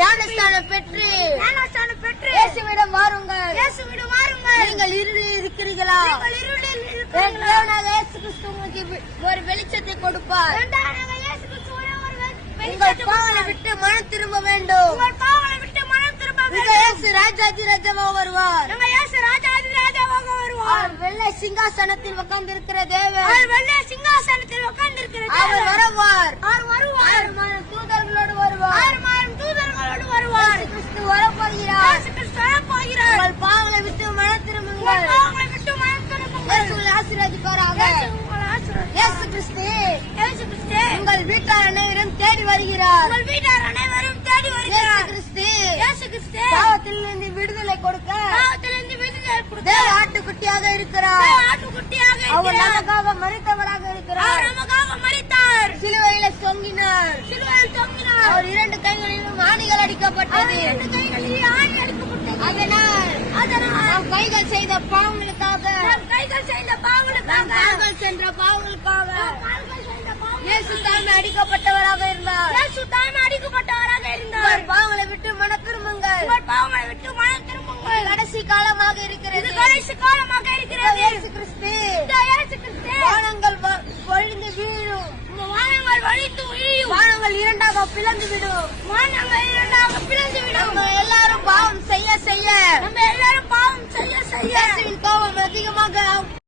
ஞானஸ்தானம் பெற்று இயேசுவிடம் வாருங்கள். நீங்கள் இருளில் இருக்கிறீர்களா? தேவனாக இயேசு கிறிஸ்து உங்களுக்கு ஒரு வெளிச்சத்தை கொடுப்பார். உங்கள் பாவங்களை விட்டு மனம் திரும்ப வேண்டும். இயேசு ராஜாதி ராஜாவாக வருவார். அவர் வெள்ளை சிங்காசனத்தில் உட்கார்ந்திருக்கிற தேவன். அவர் வருவார். தூதர்களோடு வருவார். கிறிஸ்து வரப்போகிறார். உங்கள் பாவங்களை விட்டு மனம் திரும்புங்கள். ஆசீர்வதிப்பாராக. இயேசு கிறிஸ்து உங்கள் வீட்டார் அனைவரும் தேடி வருகிறார். இயேசு கிறிஸ்து பாவத்திலிருந்து விடுதலை கொடுக்க தேவ ஆட்டுக்குட்டியாக இருக்கிறார். அவர் நமக்காக மரித்தவராக இருக்கிறார். சிலுவையில தொங்கினார். அவர் 2 கைகளிலும் ஆணிகள் அடிக்கப்பட்டது. அதனால் நாம் கைகள் செய்த பாவங்களுக்காக சென்ற பாவங்களுக்காக இயேசு தாமே அடிக்கப்பட்டவராக இருந்தார். பாவங்களை விட்டு மன திரும்புங்கள். கடைசி காலமாக இருக்கிறது. இயேசு கிறிஸ்து வானங்கள் பொழிந்து வீழும். வானங்கள் இரண்டாக பிளந்து விடும். நம்ம எல்லாரும் பாவம் செய்ய செய்ய இயேசுவின் கோபம் அதிகமாக